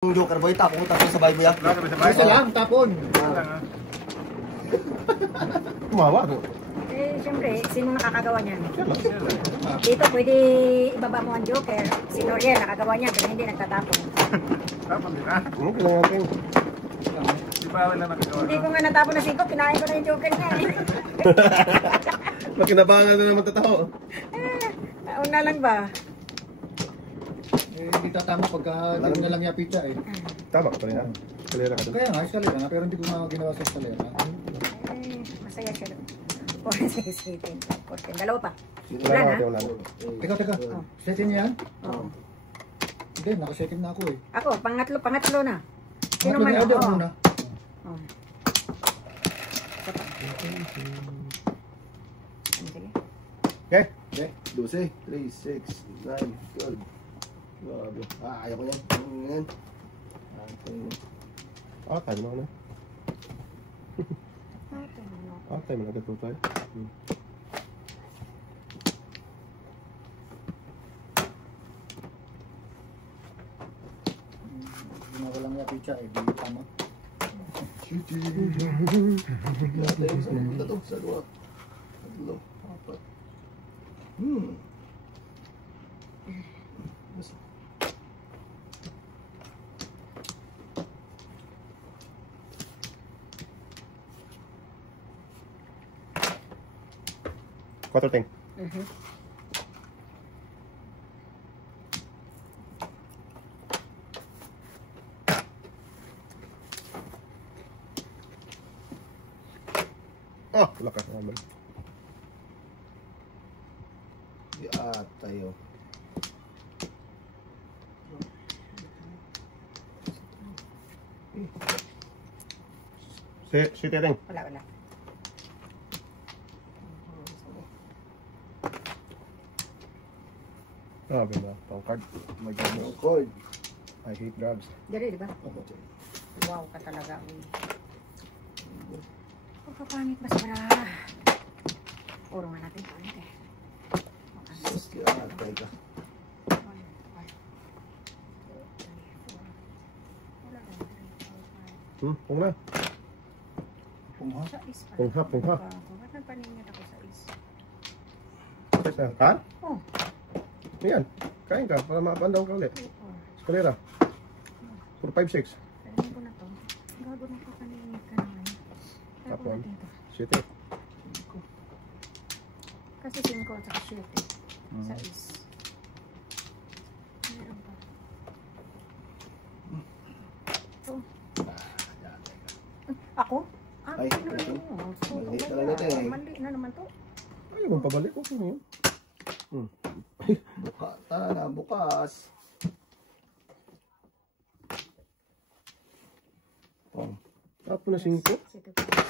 Yung Joker boy, tapon sa bahay mo yan. Isa lang, tapon. Kumawa. Eh, siyempre, sino nakakagawa niyan? Dito, pwede ibaba mo ang Joker. Si Noriel nakagawa niyan, pero hindi nagtatapon. Tapon din ah. Kailangan natin. Di ba wala nakagawa? Hindi ko nga natapon na 5, kinain ko na yung Joker niya. Makinabangan na naman tatao. Una lang ba? Eh, hindi tatama pagka hindi na lang yung pizza eh. Tama ka pa rin ha? Kalera ka doon. Kaya nga, eskalera nga, pero hindi ko nga ginawa sa eskalera. Eh, masaya siya doon. 4, 6, 8, 14. Dalawa pa. Wala na. Teka. Setin niya yan? Oo. Hindi, nakasetin na ako eh. Ako, pangatlo na. Sino Pangatlo man? niya, Oo. muna. Oo. Sige. Okay. Okay. 12, 3, 6, 9, 12. Grabe. Ayaw ko yan. Yan. Tayo mo na. Tayo mo na katutay. Ginawa lang yung pizza eh, hindi tama. Tayo sa mga ito. Sa luwa. Tatlo. Apat. Quarter thing. Oh, lakas naman. Tayo. Si Tereng. Wala. Ganda. Tongkard. My God. I hate drugs. Dari, di ba? Wow ka talaga. Pagkapangit ba sila? Puro nga natin pangit eh. Tayo ka. Pung na. Pungha? Pungha. Ba't nagpaningit ako sa is? Kan? Oh. Ayan. Kain ka para makapandaw ka ulit. Eskalera. 4, 5, 6. Kailan ko na to? Gago na ka paningit ka naman. Tapon. Shit eh. Kasi 5 at saka 7. Sa is. Meron pa. Ito. Ako? Ay, ito. Maliit na lang ito eh. Mali na naman to. Ayaw mong pabalik. Okay na yun. Bukas. Tapos na 5.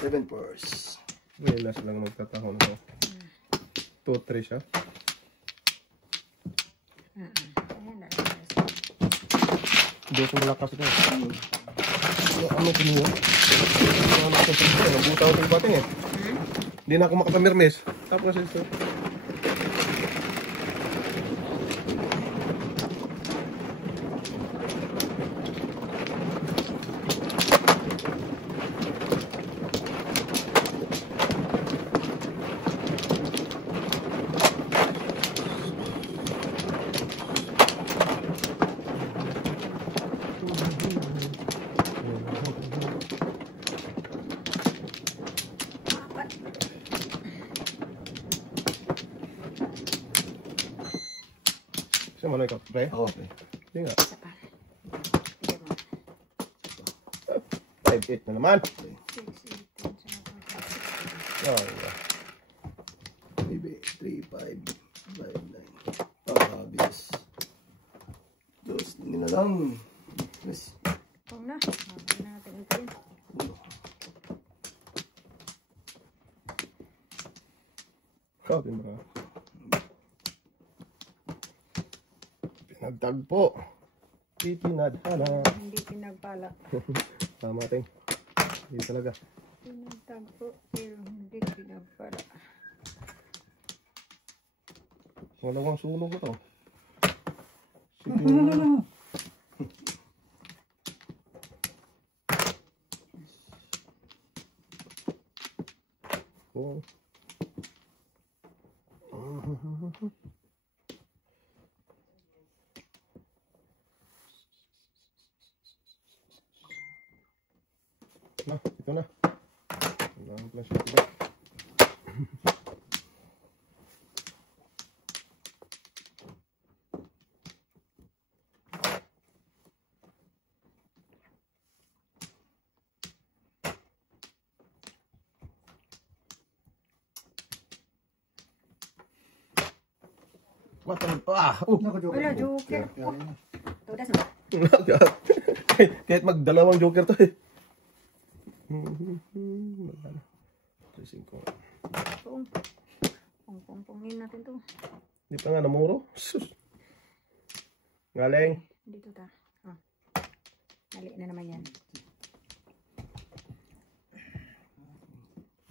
7 purse. Relax lang magtatahon ko. 2, 3 siya. Hindi ko malakas ito. Ano ko niyo? Nabuta ko yung bating eh. Hindi na ako makapamirmes. Tapos na siya. Siya mo na ikaw, pre? Oo, pre. Hindi nga. 5-8 na naman. Oh, yeah. 3-5-5-9. Pagkabis. Diyos, hindi na lang. Yes. Huwag na. Huwag na natin ito yun. Kapin ba? Pinagtagpo. Di pinadhala. Hindi pinagpala. Tama, ting. Hindi talaga. Pinagtagpo pero hindi pinagpala. Malawang sunog ito. ko. Na, ito na. Ang flash ito. Naka-joker. Wala, joker. Tudas mo. Kahit magdalawang joker to eh. Tracing ko. Pong-pong-pongin natin to. Hindi pa nga namuro. Sus. Galing. Dito ta. Oh. Mali na naman yan.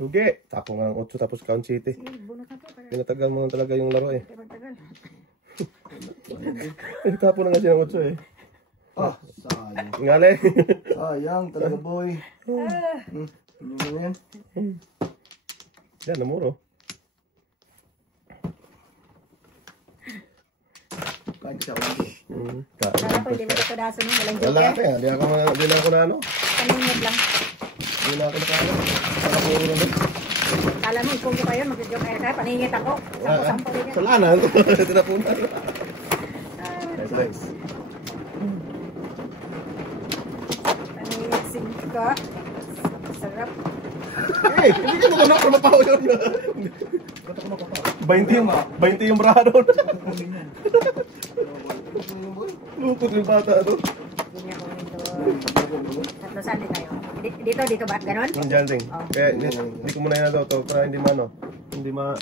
Lugi. Tapo nga ng 8 tapos count city. Sige, bunot na to. Para Pinatagal mo na talaga yung laro eh. hindi magtagal. Tapo na nga siya ng 8 eh. Ah, sayang. Galing. Sayang talaga, boy. Ano ba yan? Yan, namuro. Kain kasi ako nito. Kala ko hindi mo ito daso nung walang Wala joker. ka eh. Di lang ako na ano. Kaningit lang. Di na ako nakala. Nakapuro na doon. Kala mo, ipong ko kayo, mag-joker ka. Paningit ako. Sampo-sampo din yan. Wala na. Tinapunan. Nice, nice. Paningit ka. Sarap. Hey, hindi ka mo na para mapaho yun. 20 yung braha doon. Lukot yung bata doon. Hindi niya kunin doon. Tatlo saan din tayo? Dito ba? Ganon? Nandiyan ding. Kaya hindi ko muna yun na to para hindi ma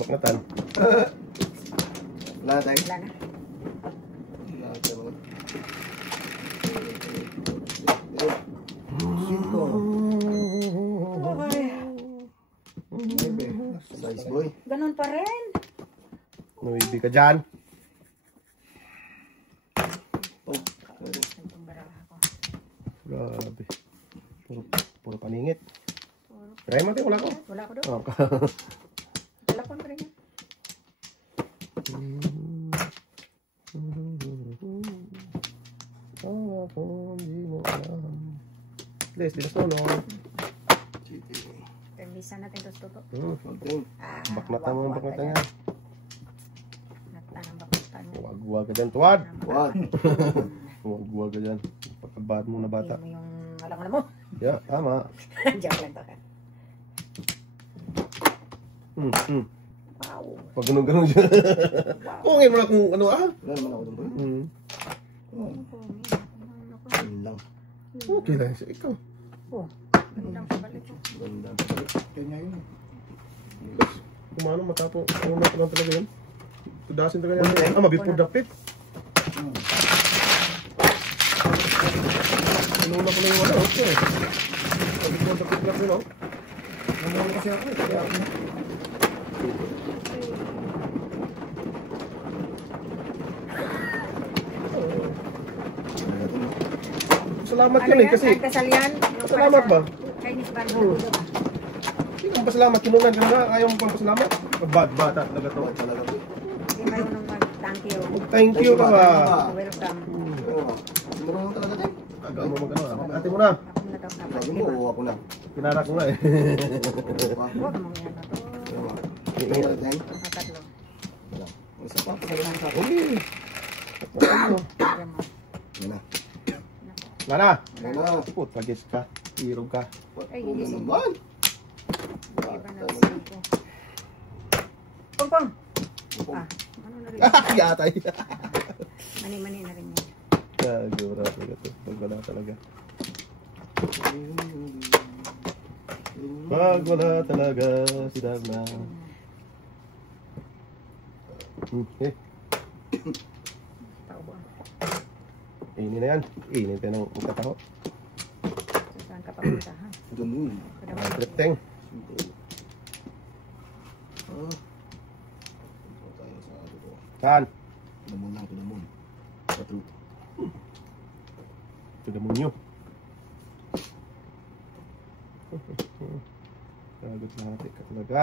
baknatan. Wala tayo. Wala na. Cinco. Nice, boy. Ganon pa rin. Nuibi ka dyan. Itong baraha ko. Grabe. Puro paningit. Try mo tayo, wala ko. Wala ko doon. Oh. Wala ko pa rin yan. Les, dinasunod. Permisan natin ito toto. Baknatan mo, baknatan yan. Natan ang baknatan mo. Huwag ka dyan, tuwad. What? Huwag ka dyan. Pagkabahan mo na bata. Hindi mo yung alam mo. Yeah, tama. Joke lang baka. Wow. Pag ganun-ganun siya. Kungin mo na kung ano ah. Wala naman ako doon, boy. Yun lang. Okay lang siya. Ikaw. Oh. Gandang pabalit ko. Ganda. Kanya yun. Kumano matapos. Ano na lang talaga yun. Tudasin talaga yan. Mabipod dapit. Inuna ko na yung ano. Okay. Mabipod dapit lang yun. Nangyari kasi ako eh. Kaya ako na. Salamat yun eh kasi. Kasal yan. Salamat ba? Chinese band. Hindi ka pasalamat. Kinunan ka na. Ayaw mo pang pasalamat. Bata talaga to. Talaga, boy. Hindi marunong mag-thank you. Thank you ka ba? Welcome. Marunong talaga tayo. Agaw mo mag-ano. Ate mo na. Ako na daw na. Lagi mo, oo ako na. Pinarak mo na eh. Huwag mong yan na to. Ikaw na tayo. Tatlo. Isa pa, pasalamang sa akin. Okay. Ayan mo. Yan na. Lana. Yan na. Put, pagis ka. Irog ka. Ay, hindi siya. Naman. Iba na siya ko. Pong-pong. Ah, ano na rin. Yatay. Mani-mani na rin yan. Kagura talaga to. Pag wala talaga. Pag wala talaga si Darna. Eh, Tao ba? ini na yan. Ini tayo ng magkataho. So, saan ka papunta, ha? Ganun. Ang tripteng. Saan? Pinamon lang, pinamon. Patro. To the moon nyo. Gagot na natin ka talaga.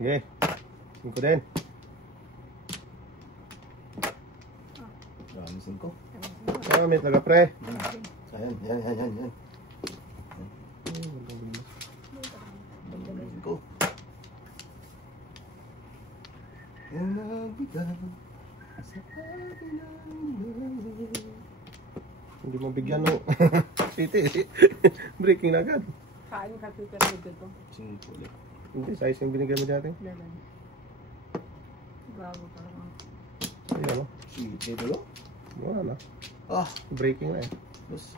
Sige. 5 din. Dami 5. May talaga pre. Ayan. 5. Yan ang bigaw sa akin ang Hindi mo bigyan no. City. Breaking na agad. Kain ka dito dito. 5 ulit. Hindi, size yung binigay mo dati. Lelan. Bago pa lang. Ayan o. Sige, dulo. Wala na. Ah, Breaking na eh. bus.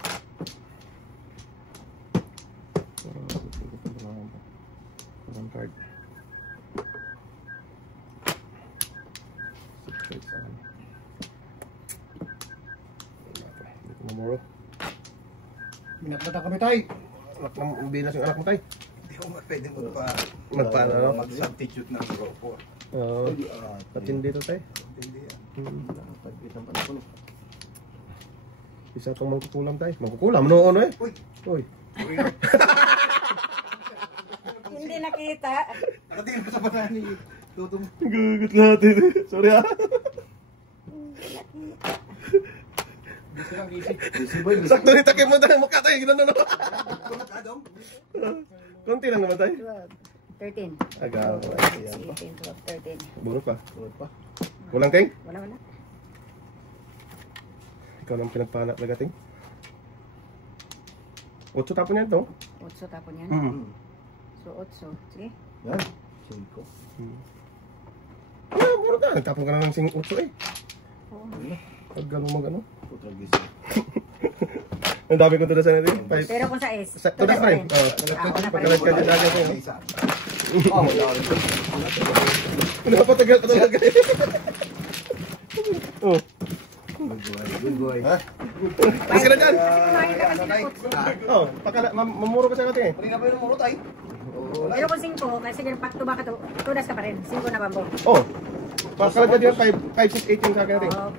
One card. Mamuro. Minakmata kami tayo. Binas yung anak mo tayo. Hindi ko pwede mo pa Magpaano no? mag-substitute ng grupo. Oo. Patindi to tayo. Hindi yan. Pagkita pa na po. Isa pang mangkukulam tayo. Mangkukulam? Noon eh. Uy! Uy. Hindi nakita. Nakatingin ko sa patahan ni Tutong. Gugut natin. Sorry ah. Gusto lang isip. Busy boy, busy. Sakto ni takip mo tayo. Mukha tayo. Ginano no. Konti lang naman tayo. 13. Agaw. Ayan pa. 13, 12, 13. Bunot pa. Tulad pa. Walang king? Wala. Ikaw nang pinagpanak na gating. 8 tapon yan to. 8 tapon yan. So 8. Sige. Yan. 5. Ah, bunot na. Nagtapon ka na ng 8 eh. Oo. Pag gano'n mag ano. Putra gising. Ang dami ko tudasan natin. Pero kung sa S, Tudas pa rin. Oo. Wala pa rin. Pagkalat ka dyan agad ko. Isa. Oh, wala rin. Napatagal kayo. Oh. Good boy. Ha? Kasi na dyan. Kumain ka kasi ng 8. Oh, mamuro ka sa natin eh. Pari na ba yung muro tayo? Oo. Pero kung 5, kasi ganun, pag tuba ka to, tudas ka pa rin. 5 na bambo. Oh. Pakalat ka dyan 5, 6, 8 yung sa akin natin. Oo.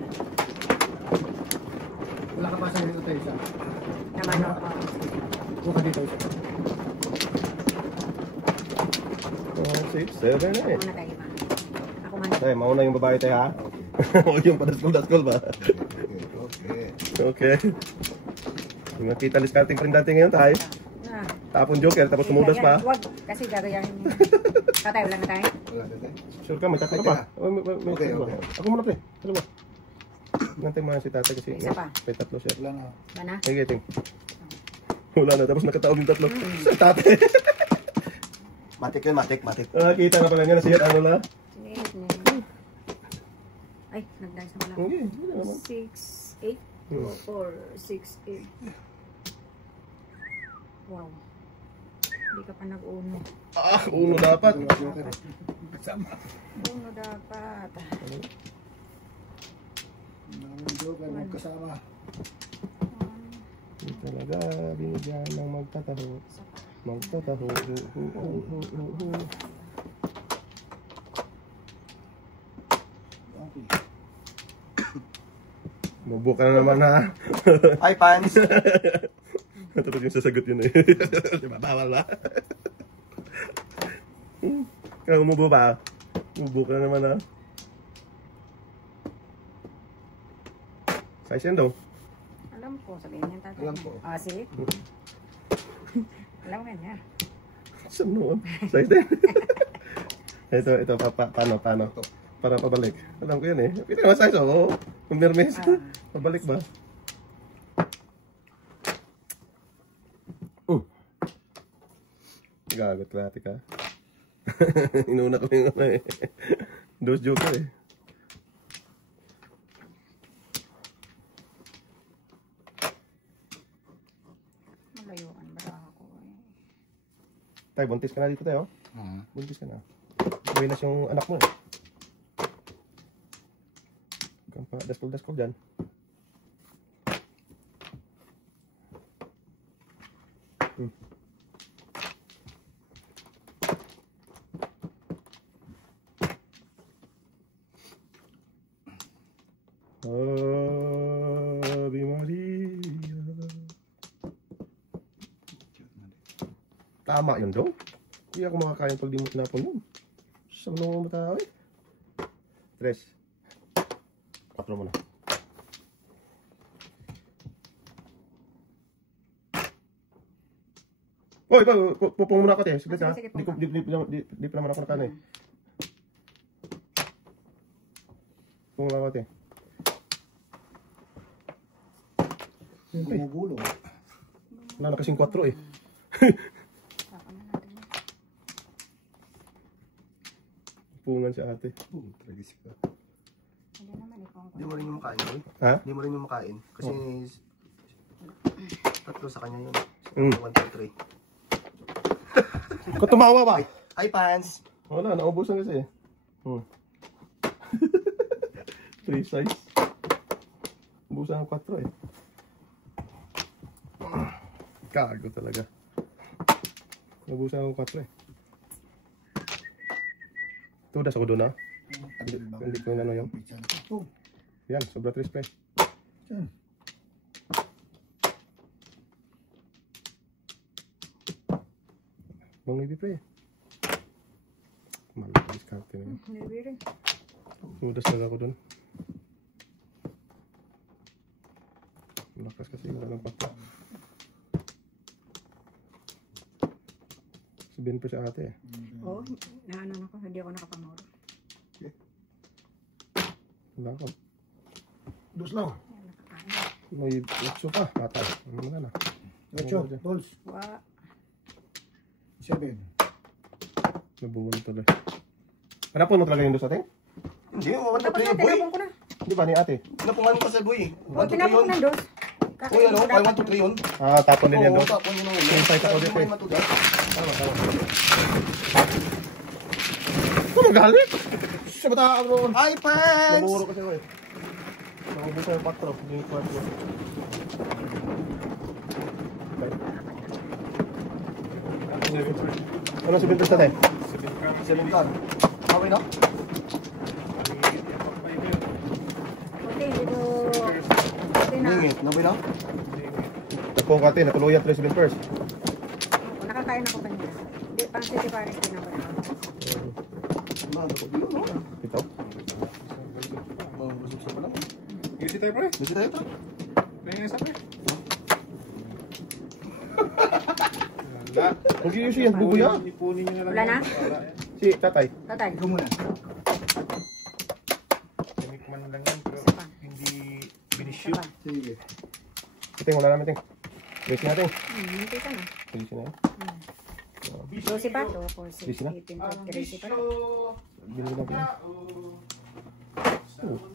Wala ka pa sa dito tayo isa. Naman o. Huwag ka dito isa. 6, 7 na eh. Muna tayo, ma. Ako man. Ay, mauna yung babae tayo ha. Huwag yung padaskol ba? Okay. Okay. Yung nakita list cutting pa rin dati ngayon tayo. Ah. Tapon joker, tapos tumudas pa. Wag, kasi gagayahin niya. Tatay, wala na tayo. Wala na tayo. Sure ka, may tatlo pa. Oh, may Okay, tatlo ba? okay. Ako muna pre. Ano ba? Nantay mo si tatay kasi Isa pa. may tatlo siya. Wala na. Ba na? Sige, ting. Wala na, tapos nakataon yung tatlo. Sa tatay. Matik yun, matik. Kita na pala niya na siya ano na. Ay, nagdahil sa malaki. Okay, hindi naman. 6, 8, 4, 6, 8. Wow. Hindi ka pa nag-uno. Ah, uno dapat. Kasama. Uno dapat. Maraming joker, magkasama. Hindi talaga binigyan ng magtataho. Magtataho. Okay. Mabuka na naman ha. Hi, fans. Tapos yung sasagot yun eh. Diba, bawal na. Kaya umubo ba? Umubo ka na naman ha. Size yan daw. Alam ko, sabihin niya tatay. Alam ko. Ah, sige. Alam ka niya. Saan noon? Size din. ito, paano? Para pabalik. Alam ko yan eh. Pwede naman size, oo. Pumirmis. Pabalik ba? Gagot klate ka. Inuna ko yung ano eh. Dos joker eh. Malayuan ba ako eh. Tay, buntis ka na dito tayo. Buntis ka na. Buenas yung anak mo eh. Huwag kang pa daskol dyan. Ave Maria. Tama yun, Dong. Hindi ako makakain pag di mo tinapon yun. Sa mga matao eh. 3. 4 muna. Oy, pupong muna ako, te. Sige, ha? Sige, Di pa naman ako nakain eh. Pupong muna ako, te. Gumugulong. Wala na kasing 4 eh. Pupungan si ate. Tragis ka. Hindi naman ikaw. Hindi mo rin yung makain yun. Ha? Hindi mo rin yung makain. Kasi tatlo sa kanya yun. Mm. 1, 2, 3. Kung tumawa ba? Hi, Pans! Wala, naubusan kasi eh. 3 size. Ubusan ng 4 eh. Kago talaga. Ubusan ng 4 eh. Tudas ako doon ha. Hindi ko yung ano yung. Yan, sobra 3 pre. Bang maybe pre. Malas discount na yun. Hindi rin. Tudas na ako doon. Lakas kasi wala ng pata. Sabihin pa sa ate eh. Oo, naanan ako. Hindi ako nakapamoro. Wala ako. Dos lang. Yan, nakakain. May 8 pa. Ata. Ano mga na? 8, balls. Wa. 7. Nabuwan tuloy. Hanapon mo talaga yung dos ate? Hindi, 1, 2, Tapos 3 na, boy! tinapon ko na. Di ba ni ate? Napungan ko sa boy. O, 1, 2, 3 tinapon yun. ko ng dos. Uy, ano? 1, 2, 3 yun. Ah, tapon din yan Oo, dos. tapon yun ang Same size ako dito eh. matuda. Tama. Oh, magalit! Siya bata ako noon. Hi, Pans! Namuro kasi ako eh. Nakubusan yung 4. Hindi yung 4. Ano si Bintos ate? 7 car. Okay na? Kunti, hindi ko... Kunti na. Ningit. Nabay na? Tapong kate, natuluyan 3 7 first. Nakakain ako kanina. Hindi, pang city pares din ako. Ito. Busog siya pala. Yusi tayo pre. Busog tayo, pre. Kaya nga sabi. Huwag yung yan, bubuya. Ipunin nyo na lang. Wala na? Si tatay. Tatay. Ikaw muna. Tinikman lang yan pero Isa pa. hindi Isa binishoot. pa. Sige. Ting, wala namin ting. Base natin. Hindi ka na. Base na yan. 12 pa? 2, 4, 6, Busy na? 18, 13 pa na. Bili na ba?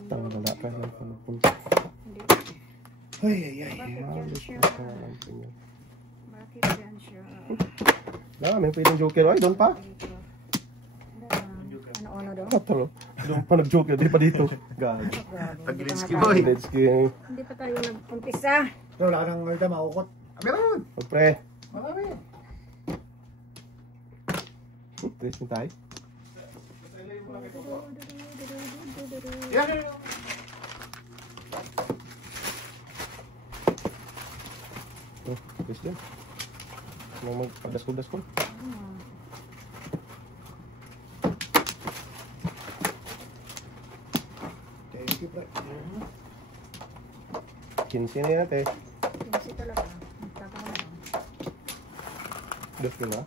Tang wala ka lang kung punta. Hindi. Ay, ay, ay. Bakit yan siya? Bakit yan siya? May pwedeng joker. Ay, doon pa. Dito. Ano daw? Patro. Doon pa nag-joker. Di pa dito. God. Tag-Linsky boy. Let's go. Hindi pa tayo nag-umpisa. So, wala ka nang order, makukot. Meron. Pre. Marami. Tres na tayo. Yan. Oh, tres dyan. Mau magpadaskol-daskol. Thank you, pre. 15 na yan ate. Kasi talaga. Taka mo na. Dos ka ba?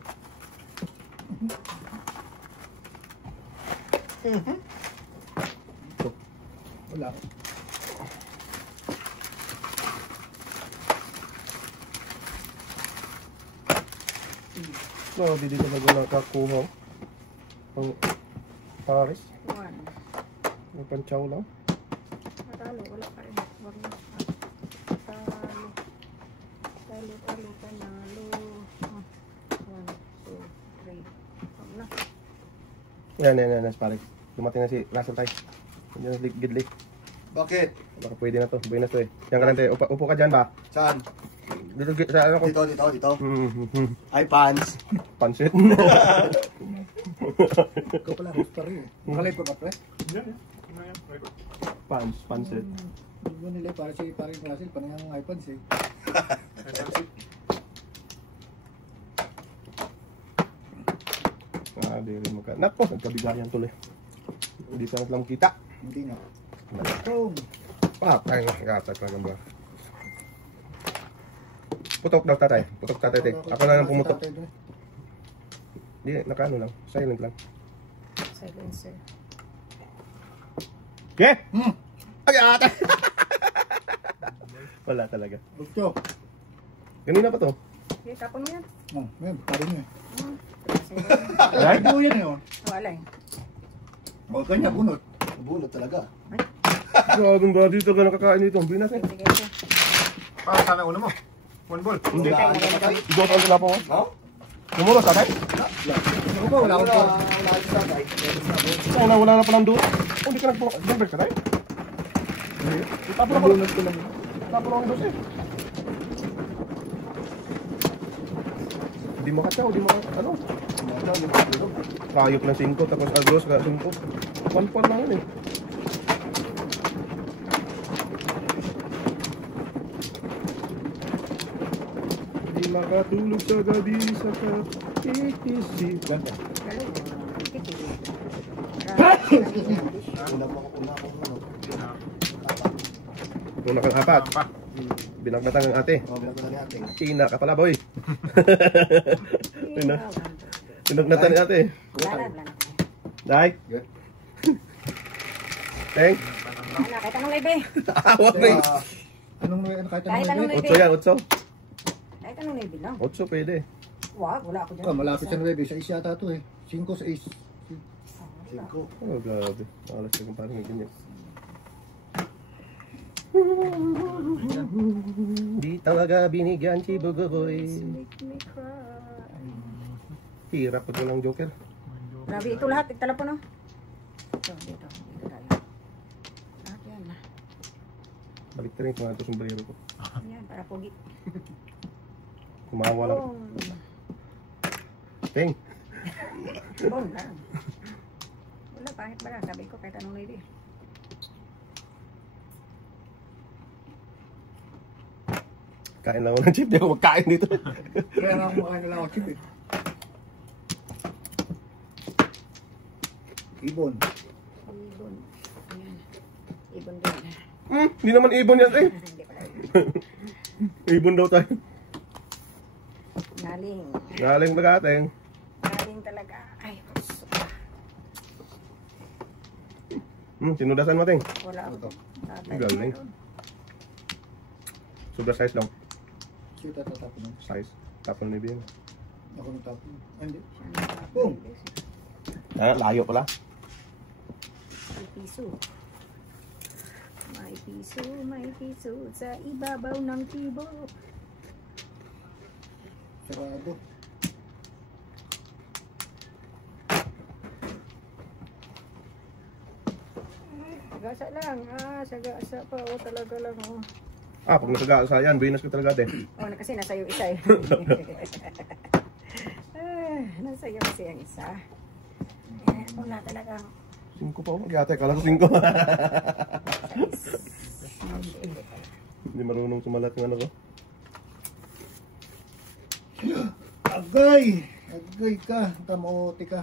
Wala. No, di dito na gula kakuha. Pang Paris. 1. May panchaw lang. Matalo. Wala pa rin. Wag na. Talo. Talo, panalo. 1, 2, 3. Wag na. Yan, pare. Dumating na si Russell tayo. Yan na gidli. Bakit? Baka pwede na to. Buenas to eh. Yan ka lang tayo. Upo ka dyan ba? Saan? Dito sa ano ko. Dito. Hi, Pans. Pansit. Ikaw pala, roster yun. Nakalive ko ba, pre? Pansit. Hindi mo nila, para si paring Russell, panang ang iPads eh. Hindi rin magka... Nako, nagkabigayan tuloy. Hindi sa lang kita. Hindi na. Boom. Patay na, gatag na ba? Putok daw tatay. Putok tatay, te. Ako na lang pumutok. Hindi, nakaano lang. Silent lang. Silencer. Okay? Ay, ate! Wala talaga. Gusto. Ganina pa to. Okay, tapon mo yan. Oh, yan. Pari niya. Right? Ito yan eh. Wala eh. O, kanya bunot. Bunot talaga. Grabe ba dito ka nakakain dito? Binas eh. Sige, sige. Para sana ulo mo. One ball. Hindi. Tayo na ganito. Dito ang sila po. No? Lumulos tatay? Ako ba? Wala akong pera. Wala akong tatay. Ay, wala na palang doon. Oh, hindi ka nag-break ka tayo? Hindi. Tapos ako. Bunot ko lang. Tapos ako doon eh. Hindi makataw, hindi makataw. Ano? Kayop ng 5, tapos agros ka 5. 1 lang yun eh. Di makatulog sa gabi sa kaisip. Ganda. Una po ako. Una kang 4. Binagbatan ng ate. Oh, binagdala ni ate. Ina ka pala, boy. Binagbatan ni ate. Wala na. Day. Good. Teng. Wala, kahit anong live eh. Awat na eh. Anong kahit Kahit anong anong live 8 eh. yan, 8. Kahit anong live lang. 8 pwede. Wag, wala ako dyan. Oh, malapit sa 9. Sa is yata ito eh. 5 sa is. 5. Oh, grabe. Alas na kung parang ganyan. Di talaga binigyan si Bugoy. Make me cry. Hirap ko lang joker. Grabe, ito lahat. Itala po no? Ito, dito. Dito tayo. Lahat yan na. Balik na rin kung ano ito sombrero ko. Yan, para pogi. Kumawa lang. Teng. Bon lang. Wala, pangit ba lang. Sabi ko kahit anong live eh. Kain lang ako ng chip. Di ako magkain dito. Kaya nga kumakain na lang ako chip eh. Ibon. Ibon. Ayan. Ibon din. Hindi naman ibon yan eh. Hindi pala. Ibon daw tayo. Galing. Galing bagateng. Galing talaga. Ay, suka. Sinudasan mo ting. Wala ako. Tatay. Galing. Sobra size lang. Siya tatatapon nun. Size. Tapon ni Bing. Ako nagtapon. Hindi. Boom. Layo pala. May piso. May piso sa ibabaw ng tibo. Sarado. Sagasa lang. Sagasa pa. O talaga lang. Oh. Pag nakagaasa yan, binas ko talaga ate. Oh, kasi nasa iyo isa eh. Nasa iyo kasi ang isa. Wala talaga. 5 pa ako. Ate, kala ko 5. Hindi marunong sumalat ng ano ko. Agay! Agay ka. Kamote ka.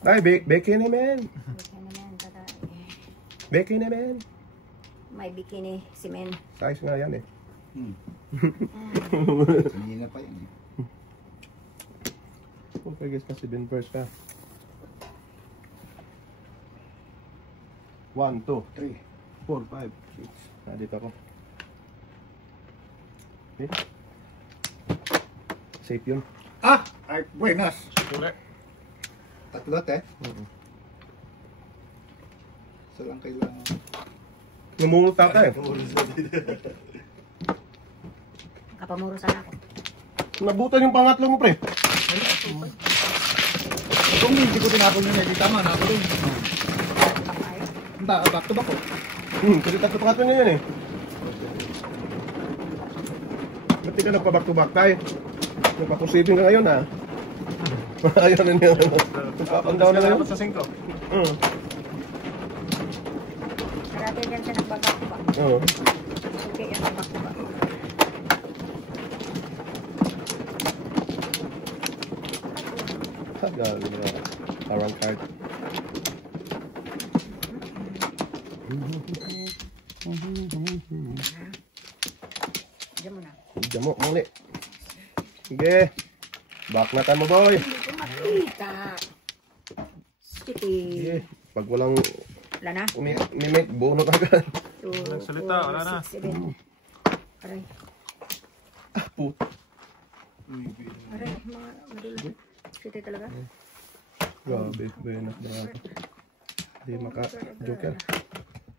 Ay, bikini man. Bikini man. May bikini si men. Size nga yan eh. Hindi na pa yun. Okay guys, kasi bin first ka. 1, 2, 3. 4, 5, 6. Dito ako. Okay. Safe yun. Ay, buenas. Uli. Tatlot eh. Isa lang kailangan. Namulot ka eh. Kapamuro sana ako. Nabutan yung pangatlo mo pre. Kung hindi ko tinapon yun, hindi tama na ako dun. Back to back ko. Kasi tatlo pangatlo niya yan eh. Ba't di ka nagpa-back to back tayo? Nagpa-posipin ka ngayon ah. Ayaw na niya. Nagpapandaw na ngayon. Sa 5. Karate yan siya nagbabak-bak. Oo. Okay, yan nagbabak-bak. Parang card. Diyan mo na. Diyan mo, muli. Sige. Back na mo, boy. Hindi ko makita. Sige. Sige. Pag walang Wala na. umimik, bunot agad. 2, Nagsalita, wala na. 6, 7. Aray. Ah, put. Aray, mga madulo. Sige talaga. Grabe, benak na ako. Hindi maka-joker.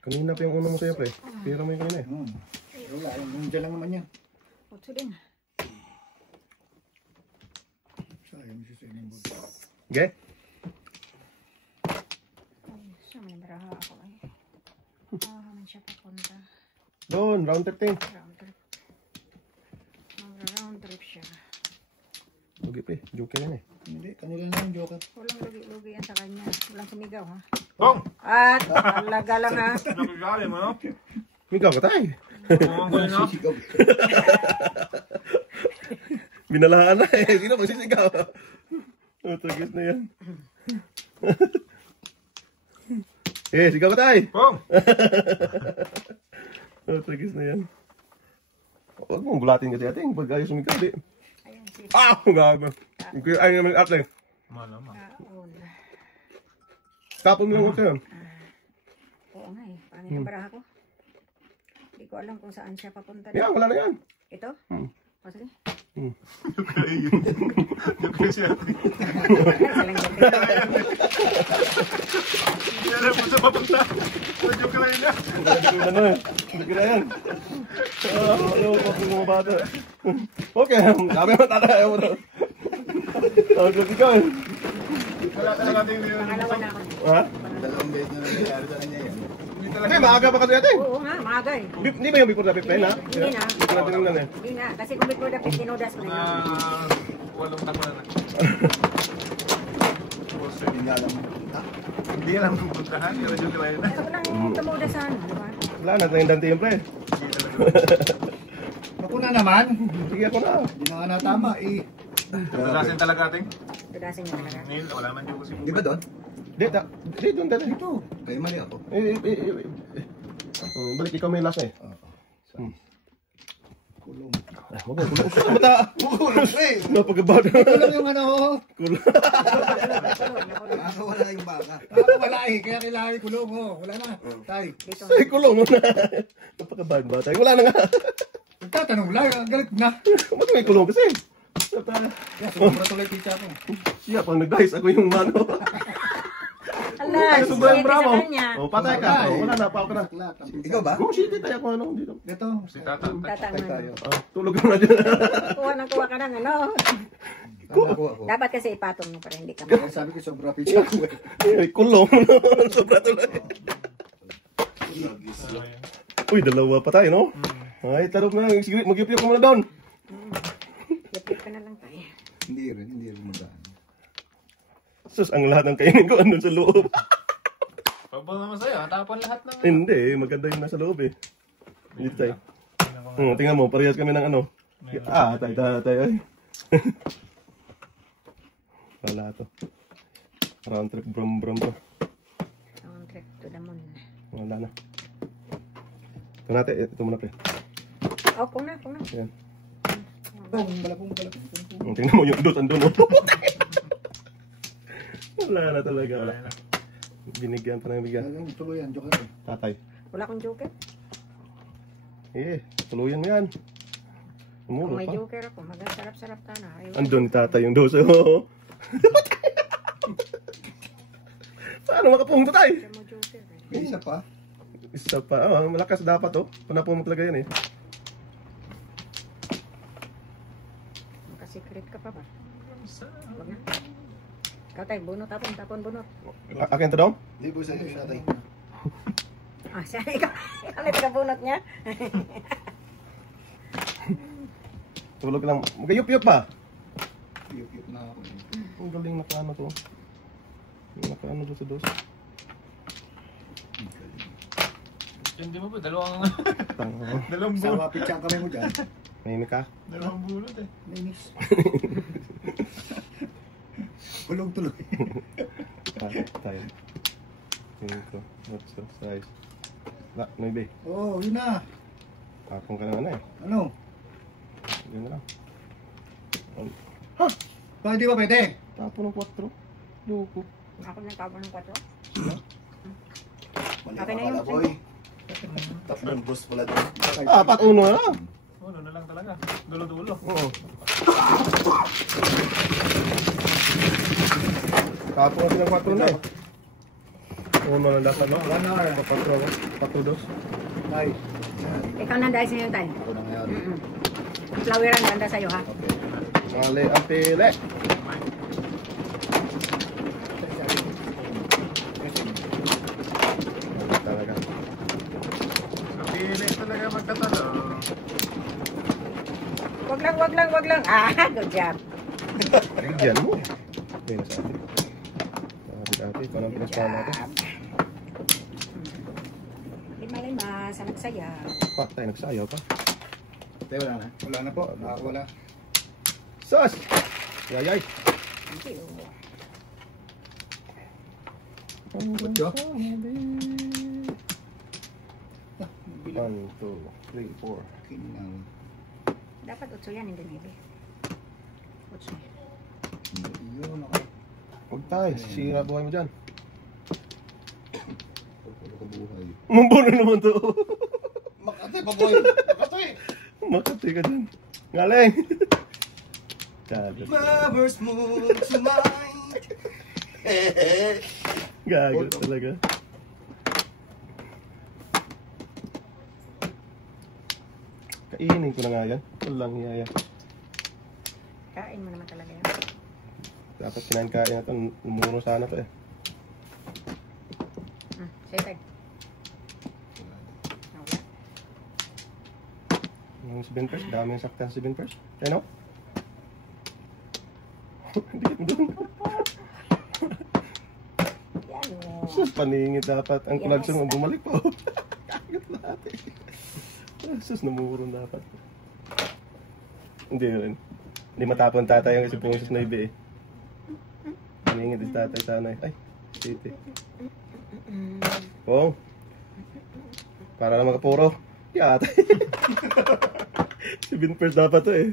Kanina pa yung una mo sa'yo, pre. Pero mo yung kanina eh. Wala, nandiyan lang naman yan. Otso din. Sayang siya sa inyong buto. Okay? Ay, siya may baraha ako ay. Naman siya papunta. Doon, round 13. Round trip. Round trip siya. Lugi pa eh, joker yan eh. Hindi, kanila na yung joker. Walang lugi-lugi yan sa kanya. Walang sumigaw ha. Bong! At talaga lang ha. Nakagalim mo, no? Migaw ka tayo. Oo, ang galing, no? Sisigaw. Binalahaan na eh. Sino magsisigaw? Oh, tagis na yan. Eh, sigaw ka tayo. Bong! Oh, tagis na yan. Huwag mong bulatin kasi ating pag ayos sumigaw. Di. Ayun si Ah! Gago. Ay naman ate. Malamang. Kaon. Tapon mo yung huwag kayo. Oo nga eh. Paano yung baraha ko? Hindi ko alam kung saan siya papunta. Yan, wala na yan. Ito? O sige. Yung kayo siya. Salang gabi. Hindi alam mo sa papunta. Medyo ka lang na. Ano eh. Hindi na yan. Ayaw, kapag mga bata. Okay, sabi mo tataya mo na. Tapos ikaw eh. Wala talaga yung Pangalawa na ako. Ha? Dalawang beses na nangyayari sa kanya yan. Hindi, maaga pa kasi ating. Oo nga, maaga eh. Hindi ba yung before the 15 ha? Hindi na. Hindi ko natin lang eh. Hindi na. Kasi kung before the 15, tinodas ko na yun. Walong taon na. Hindi nga alam. Hindi alam kung puntahan. Yung medyo ka lang na. Ito lang tumudasan. Diba? Wala na, tayong dante yung pre. Ako na naman. Sige ako na. Hindi na nga natama eh. Tadasin talaga ating. Tudasin niya talaga. Ngayon, wala man yung kasi. Di ba doon? Di, doon dati. Ito. Kayo mali ako. Balik ikaw may last eh. Kulong. Huwag mo, kulong. Mata! Kulong eh. Napagabado. Kulong yung ano. Kulong. Nakakawala yung baka. Nakakawala eh. Kaya kailangan kulong oh. Wala na. Tay. Dito. Ay, kulong mo na. Napagabado ba tayo? Wala na nga. Nagtatanong lang. Galit na. Ba't may kulong kasi? Kaya sobra tuloy pizza ko. Siya, pang nag-dice ako yung mano. Ala, Sobrang sige, bravo. sa kanya. Oh, patay ka. Oh, wala na, pa ako na. Ikaw ba? Kung shit, tayo ako ano dito. Ito. Si Tata. Tatangan. Tayo. Tulog ka na dyan. Kuha ka ng ano. Ako. Dapat kasi ipatong mo para hindi ka Kaya sabi ko sobra pizza ko eh. Ay, kulong. Sobra tuloy. Uy, dalawa pa tayo, no? Ay, tarap na. Sige, mag-ipiyok ko muna doon. Yapit ka na lang tayo. Hindi rin magdaan. Sus, ang lahat ng kainin ko andun sa loob. Pabal naman sa'yo. Tapon lahat ng... Hindi, maganda yung nasa loob eh. Dito tayo. Tingnan mo, parehas kami ng ano. Ah, tayo. Ay. Wala to. Round trip brum to. Round trip to the moon. Wala na. Ito natin, ito muna pre. Oh, kung na. Yan. Balapong. Tingnan mo yung dot andun. Oh. Wala na talaga. Wala. Binigyan pa ng bigyan. Talagang tuloy yan, joker eh. Tatay. Wala akong joker. Tuluyan mo yan. Kung Umulo may pa. joker ako, sarap-sarap ka na. Ayaw. Andun ni tatay yung doso. Paano makapunta tayo? Ayaw mo joker. May isa pa. Isa pa. Malakas dapat oh. Panapon mo talaga yan eh. Makasikret ka pa ba? Wag na. Ikaw tayo, bunot tapon bunot. Akin to daw? Hindi po sa'yo siya tayo. Ah, siya, ikaw ulit ka bunot niya. Tulog lang. Magayup-yup pa. Yuk na ako. Ang galing nakaano to. Nakaano to sa dos. Hindi mo ba? Dalawang Sa bulot. mga pitsang kamay mo dyan. May ka. Dalawang bulot eh. Linis. Kulog tuloy. Tayo. 5, 8, 6. La, 9. Oo, yun na. Tapong ka naman eh. Ano? Yun na lang. Bakit di ba pwede? Tapon ng 4. Loko. Ako nang tapon ng 4. Mali Okay na pala, yun, boy. Tatlong boss pala doon. Apat, uno na lang. Uno na lang talaga. Dulo-dulo. Oo. Tapon natin ng 4 na eh. Uno na dapat, no? 1 hour. 4, 2. Ay. Ikaw na dahil sa'yo tayo. Ako na ngayon. Floweran ganda sa'yo ha. Okay. Mali ang pili. Mali talaga. Napili talaga magkatalo. Wag lang. Ah, good job. Bigyan mo. Okay na sa atin. Dati, ito nang pinaspawan natin. Lima, sa nagsaya. Pa, tayo nagsayaw pa. Tayo wala na. Wala na po. Nakakawala. Sus! Yayay! Thank you. Butyo? 1, 2, 3, 4. Kinang. Dapat 8 yan, hindi 9. 8. Yun ako. Huwag tayo, sira buhay mo dyan. Pagpulo ka buhay. Mambuno naman to. Makati pa, boy. Makati. Makati ka dyan. Galing! Gago. Lovers move to mind. Gago talaga. Kainin ko na nga yan. Walang hiyaya. Kain mo naman talaga yan. Dapat kinain-kain na ito. Umuro sana to eh. Sa'yo tayo. Nawala. Yung 7 pers, dami yung saktan 7 pers. Kaya no? Hindi mo doon. Yan o. Sus, paningit dapat. Ang Yes. collection mo bumalik po. Kagat lahat eh. Sus, namuro dapat. Hindi rin. Hindi matapon tatay yung kasi pungsos na ibi eh. Paningit is tatay sana eh. Ay, titi. Pong. Para na makapuro. Yata. 7 pers dapat to eh.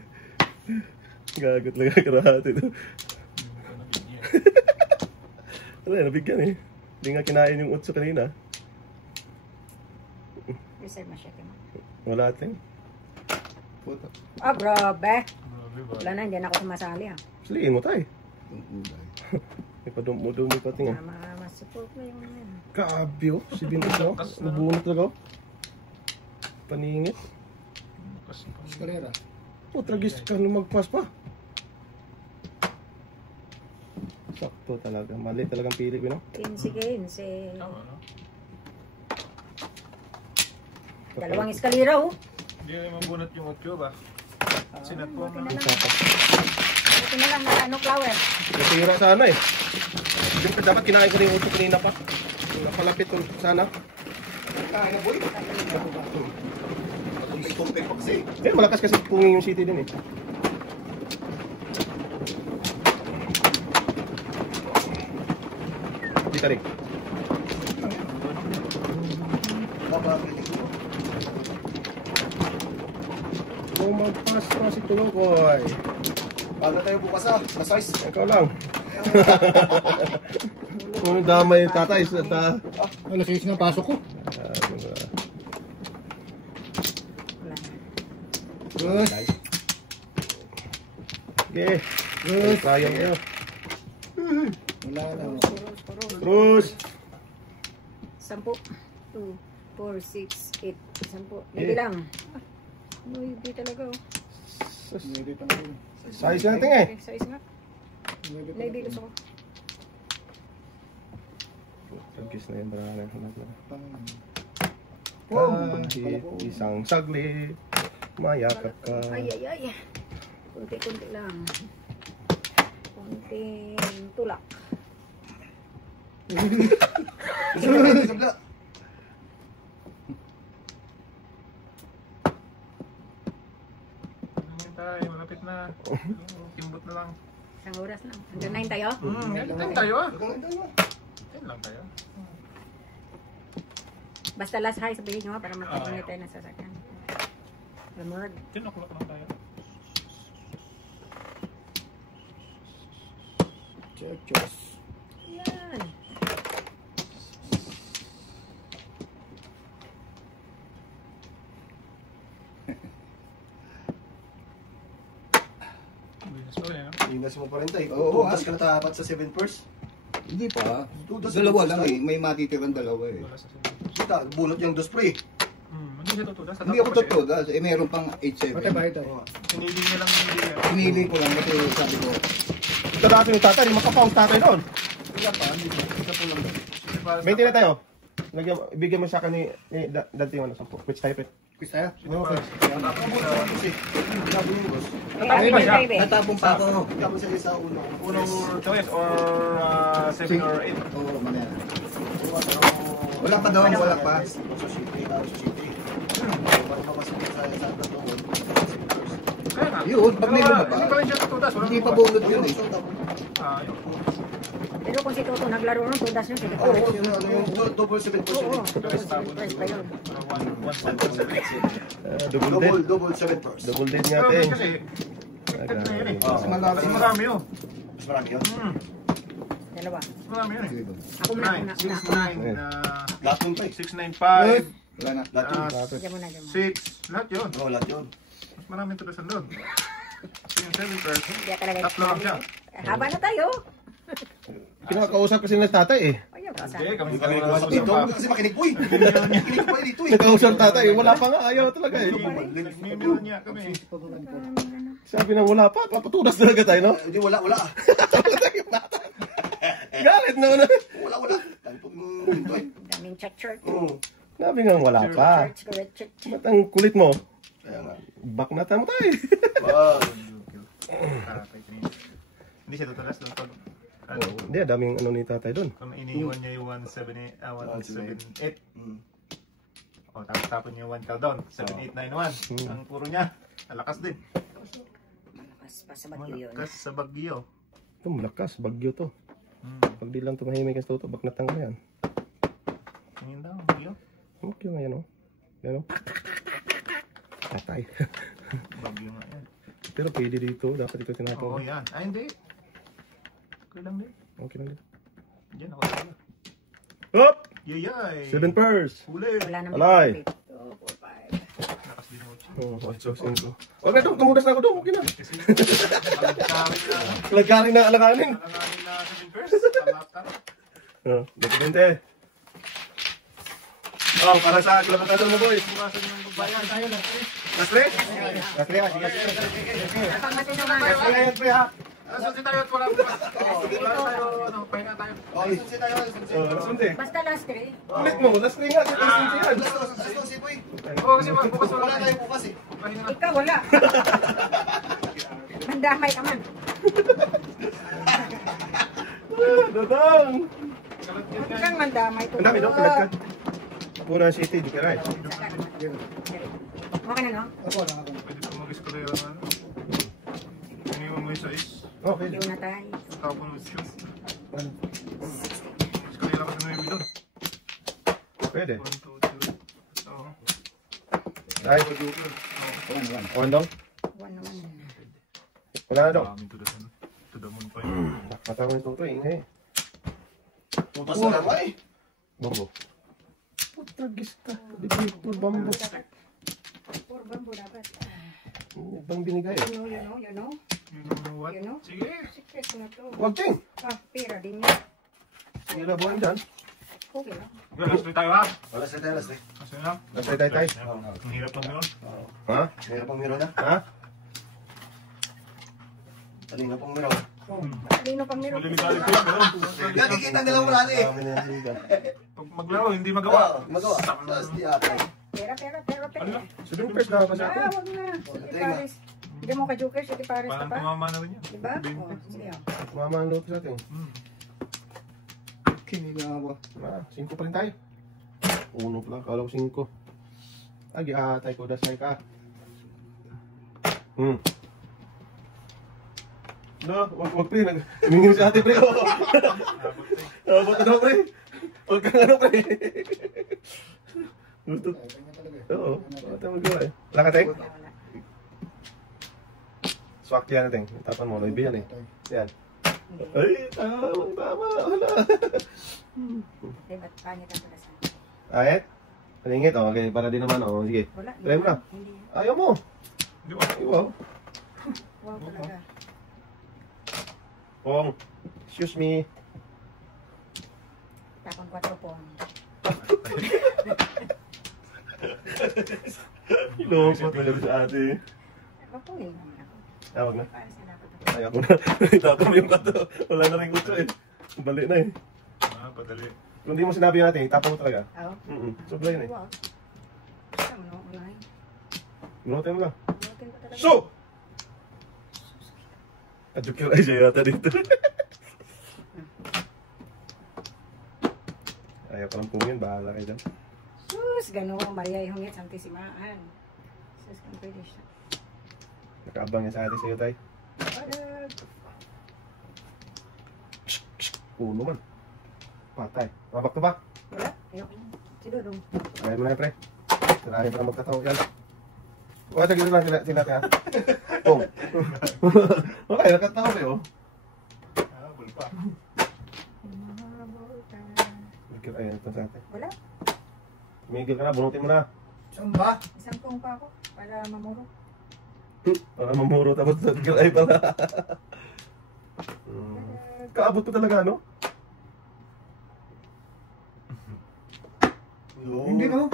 Gagot lang ang karahati to. Ano yan, nabigyan eh. Hindi nga kinain yung utso kanina. Reserve machete mo. Wala ating. Puta. Oh, grabe. Grabe ba? Wala na, hindi na ako sumasali ha. Saliin mo tayo. Yung ulay. May padum-dumi pati nga. Masipot mo yung yan. Grabe oh. 7 pers no? Nabunot talaga oh. Paningit. Eskalera. Oh, tragis ka nung magpas pa. Sakto talaga. Mali talagang pili ko no? 15. Tama, no? Dalawang eskalera oh. Hindi kayo mabunot yung 8 ba? Sinat po Buti na. na lang. Buti na lang na ano, flower. Nasira sana eh. Siyempre dapat kinain ko rin yung utso kanina pa. Napalapit ko sana. Kain na, boy. Tumpik-tumpik pa kasi. Eh, malakas kasi pungin yung city din eh. Di tarik. Bababilik ko. Kung magpas pa si Tulukoy. Paano tayo bukas na size? Ikaw lang. Kung damay yung tatay sa Alas 6 na pasok ko. Wala na. Good. Okay. Good. Sayang kayo. Wala na. Cruz. 10. 2, 4, 6, 8. 10. Hindi Eh. lang. Ano, hindi talaga oh. Hindi pa na yun. Size natin eh. Size nga. Hindi pa Hindi gusto ko. Tagkis na yun. Marami na. Oh, Kahit isang saglit, mayakap ka. Ay. Kunti-kunti lang. Kunting tulak. Sabla. Ano tayo? Malapit na. Timbot na lang. Isang oras lang. Hanggang 9 tayo? Ganyan tayo ah. Hanggang tayo. Yan lang tayo. Basta last high sabihin nyo para magkakulit tayo ng sasakyan. Lamord. 10 o'clock lang tayo. Cheers. Yan. Bilis pa rin, Inas mo pa rin tayo. Oo, Tutas ka na tapat sa 7 first. Hindi pa. Tutas Dalawa sa lang tutas eh. May matitirang dalawa eh. Wala sa sila. Kita, bunot yung dos pre. Hindi siya totoo. Hindi ako totoo. Eh, meron pang 8-7. ito. Hinili niya lang hindi niya. Pinili ko lang kasi sabi ko, Ito dati yung tatay, makapaus tatay doon. wala pa. Hindi pa. Isa po lang. Maintain na tayo. Ibigyan mo sa akin ni Dante yung ano, which type it? Quiz tayo. Okay. Ay, ba siya? Natapong pa ako. Tapos siya sa uno. Unang choice or 7 or 8. Oo, mali na. Wala pa doon, wala pa. Kaya nga. Yun, pag may lumabas. Hindi pa rin siya tutas. Hindi pa bunot yun eh. Yun. Pero kung si Toto naglaro nun, tudas yun. Sige pa. Double 7 Oo, tudas pa yun. Double 7 first. Double date nga Pero tayo. kasi, expected na yun eh. Mas malaki. Mas marami yun. Mas marami yun. Dalawa. Mas marami yun eh. Ako muna, 9, una. 6, 9, Lahat yung tayo. 6, 9, 5, Wala na. Lahat yun. Diyan mo na, diyan mo. 6, lahat yun. Oo, lahat yun. Mas maraming tudasan doon. Yung 7 first, Hindi talaga. tatlo lang siya. Haba na tayo. Kinakausap kasi ng tatay eh. Ayaw, Hindi, kasama. kami Hindi kami wala nakausap dito. pa. Kasi makinig po eh. Makinig po dito eh. Nakausap tatay. Wala pa nga. Ayaw talaga eh. Niniwan niya kami. Sabi na wala pa. Papatudas talaga tayo, no? Hindi, wala, wala. Galit na na. Wala, wala. Daming church. Sabi nga wala pa. Church. Ba't ang kulit mo? Back na tayo tayo. Hindi siya tutulas doon pag Hindi, daming ano ni tatay doon. kung iniiwan niya yung 178. O tapos tapon niya yung 1 countdown. 7891. Ang puro niya. Malakas din. Malakas pa sa bagyo yun. Malakas sa bagyo. Ito, malakas. Bagyo to. Pag di lang tumahimik ang toto, back na tayo yan. Tingin daw, bagyo. Okay nga yan, oh. Yan, oh. Tatay. Bagyo nga yan. Pero pwede dito. Dapat ito Oo tinapon. yan. Ay hindi. Okay lang din. Okay lang din. Diyan ako talaga. Hop! Yayay! 7 pairs. Huli! Wala naman. Alay. 2, 4, 5. Lakas din mo. Oh, 8, 5. Huwag na ito. Tumudas na ako doon. Okay na. Kasi alagkarin na. Lagkarin na alanganin. Alanganin na 7 first. Talata. Oh, dokumento. Oh, para sa kilometer mo, boys. Bukasan yung babayan. Tayo na. Last three? Last three, ha? Sige. Kapag matinungan. Last three, last three, ha? Sunsin tayo at wala bukas. Wala tayo, ano, pahinga tayo. Oh, last three. Basta last 3. Ulit mo, last three nga. Last three yan. Oo, kasi bukas wala tayo. Pahinga. Ikaw wala. Mandamay ka man. Dadang! Huwag kang mandamay. Ang dami daw, kalagkad. Puna City, di ka rin. Okay na, no? Pwede pa mag-eskalera na. Iniwan mo yung size. Okay. Yun na tayo. Tapon mo siya. Eskalera kasi na yung doon. Pwede. 1, 2, 3. So, Ay, one dong? 1 naman. Wala na dong. maraming to the moon pa yun. Nakatawa yung tuto, ingay. Tutas na naman eh. Bambo. Putragista. Dito, bambo. Puro bambo dapat. Ibang binigay. You know. You know what? You know? Sige. Secret ko na to. Huwag ting. Pera din yan. Sige na buwan dyan. Okay lang. Last day tayo ha? Last three. Kasi na. Last day tayo. Ang hirap lang yun. Ha? Meron pang miro na. Ha? Talino pang miro. Lino pang nilo. Maliligalig ko lang. Nakikita nila wala na eh. Dami na yung sigan. Pag maglaro, hindi magawa. Magawa. Tapos di ata. Pera. Sabihin first na kasi ako. Wag na. Sige, Paris. Hindi mo ka-joker, sige, Paris ka Parang pa. tumama na rin yan. Diba? Oh, sige. Mama ang loto sa atin. Kininawa. 5 pa rin tayo. Uno pa lang, kala ko 5. Agi, atay ko, dasay ka. No, wag pre. Humingi si ate pre. Abot na daw pre. Huwag kang ano pre. Gusto. Oo. Wala tayong magawa eh. Wala ka teng? Wala. Swak yan teng. Tapan mo. Noibi yan eh. Yan. Ay, tama. Wala. Hindi, ba't pangit ang palasan? Ayet? Paningit? O, okay. Para din naman. O, sige. Wala. Try mo na. Hindi. Ayaw mo. Di ba? Ay, wow. Wow talaga. Pong. Excuse me. Tapon 4 po. Iloko talaga sa ate. Papungin naman ako. Tawag na. Para sa dapat ako. Ayaw ko na. Tapos mo yung kato. Wala na rin kutso eh. Bali na eh. Padali. Kung di mo sinabi natin, tapos mo talaga. Oo. Sobra yun eh. Wow. Saan mo na unahin? Minutin mo lang. Unahin ko talaga. So! Adjukil ay siya yata dito. Ayaw ko lang pungin. Bahala kayo dyan. Sus, gano'n. Maria ihungit sa antisimaan. Sus, kung pwede siya. Nakaabang yan sa atin sa'yo tay. Palag. Uno man. Patay. Mabak to ba? Wala. Ayoko na. Si Dudong. Ayaw mo na yan pre. Sirahin pa na magtatawag yan. Wala, tagilin lang sila ha. Pong. Wala, nakatawag eh oh. Bulpa. Miguel, ayan ito sa atin. Wala. Miguel ka na, bunutin mo na. Saan ba? Isang pong pa ako para mamuro. Para mamuro tapos sa Miguel ay pala. Kaabot ko talaga, no? Hindi no.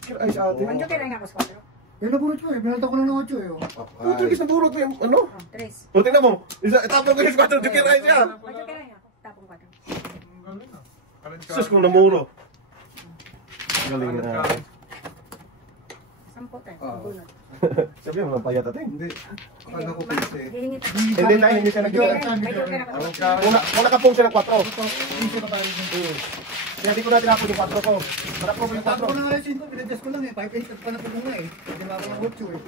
Miguel ay sa atin. Anjo kaya nga ako sa 4. Yung nabunot ko eh. Binalta ko lang ng 8 eh. Oh. Puto, kis na burot mo yung ano? Oh, 3. O, tingnan mo. Itapon ko yung squadron, Miguel ay siya. Anjo kaya nga ako. Tapong 4. Ang galing ah. Sus, kung namuro. Galing na. Sampo tayo. Ah. Bunot. Sabi mo, payat ating. Hindi. Akala ko pwede eh. Hihingit. Hindi tayo, hindi siya Medyo nagbigay. kaya ako. Una ka pong siya ng 4. Piso ka tayo. Kaya di ko na tinapon yung 4 ko. Marap ko yung Tapos ko 4. na nga yung 5. Pinadjust ko lang eh. 5-8 pa na po nga eh. Hindi ba ako ng 8 eh.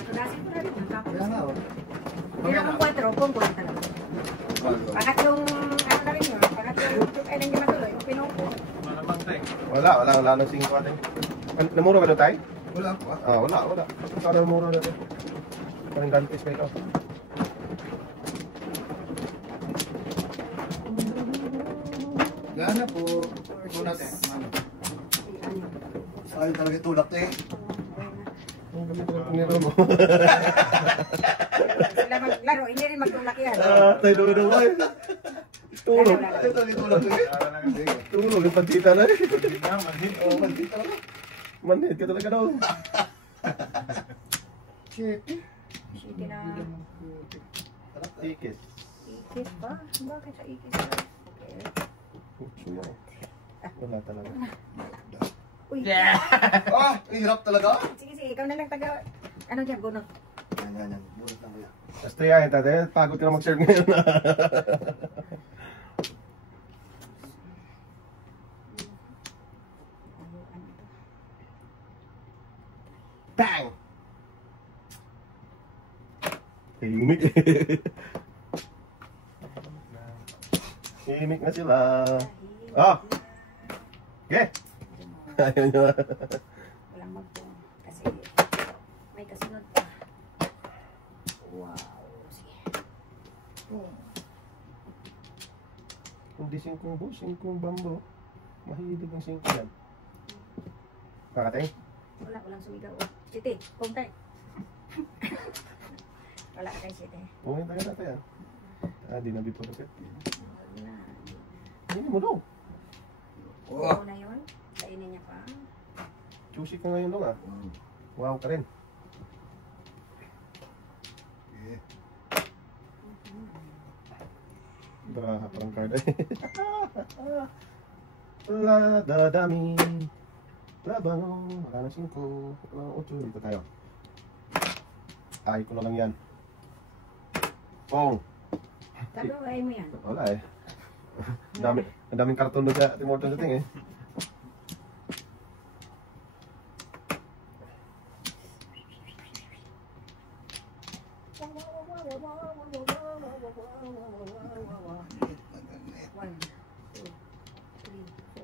Tudasin ko na rin. Tapos. Kaya nga oh. Pero ang 4, pong kulang talaga. Pangatlong, ano na rin yun. Pangatlong, ay lang yung matuloy. Yung pinupo. Malamang tayo. Wala nang 5 ating. Namuro ka doon tayo? Wala po ah. Wala. Saan namuro na tayo? Parang gantis pa ito. Gana po. Ito natin. Sayang talaga itulak to eh. Ang gamit ko ng nilo mo. Sila maglaro, hindi rin magtulak yan. Tayo doon na tayo. Tulog. Ito talaga itulak to eh. Para lang ang sige. Tulog. Yung pantita na eh. Hindi na, manhid. Oo, maldita talaga. Manhid ka talaga daw. Shit. City na. Ikis. Ikis ba? Bakit sa ikis ba? Okay. Sumo. Wala talaga. Uy. Ah, hirap talaga. Sige, ikaw na lang taga, ano dyan, bunot. Yan. Bulat lang kuya. Tapos triyahin tatay. Pagod ka na mag-serve ngayon. Bang! Himik. Himik na sila. Ah! Okay. Ayaw nyo. Walang magpong. Kasi may kasunod pa. Wow. Sige. Kung di 5 bo, 5 bambo. Mahilig ang 5 yan. Kakatay? Walang sumigaw. City, pong tayo. Wala ka kay City. Pungin tayo natin yan. Di na bito kasi. Wala. Hindi mo daw. Oo na yun. Kainin niya pa. Juicy ka ngayon daw ah. Wow ka rin. Parang card eh. Wala dadami. Labang. Wala na 5. Wala na 8. Dito tayo. Ay ko na lang yan. Pong. Sabi mo, ayaw mo yan. Wala eh. Ang daming karton doon sa Tim Hortons dating eh.